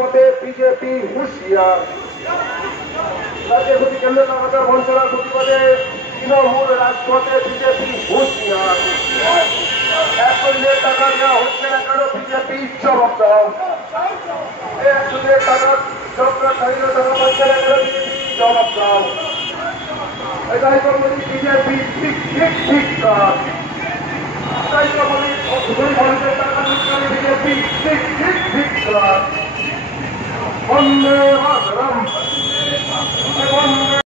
রাজপথে বিজেপি হুঁশিয়ার। রাজ্যের প্রতি কেন্দ্র লাগাতার বঞ্চনার প্রতিবাদে তৃণমূল রাজপথে বিজেপি হুঁশিয়ার। 1 কোটি টাকা দেওয়া হচ্ছে না কেন? বিজেপি জবাব দাও। 1 কোটি টাকা সরকারীয় টাকা পাচ্ছে না কেন? বিজেপি জবাব দাও। এটাই তো বলি বিজেপি ঠিক ঠিক ঠিক কাজ। এটাই তো বলি গরিব মানুষের টাকা দিচ্ছে বিজেপি ঠিক ঠিক ঠিক কাজ। বন্দে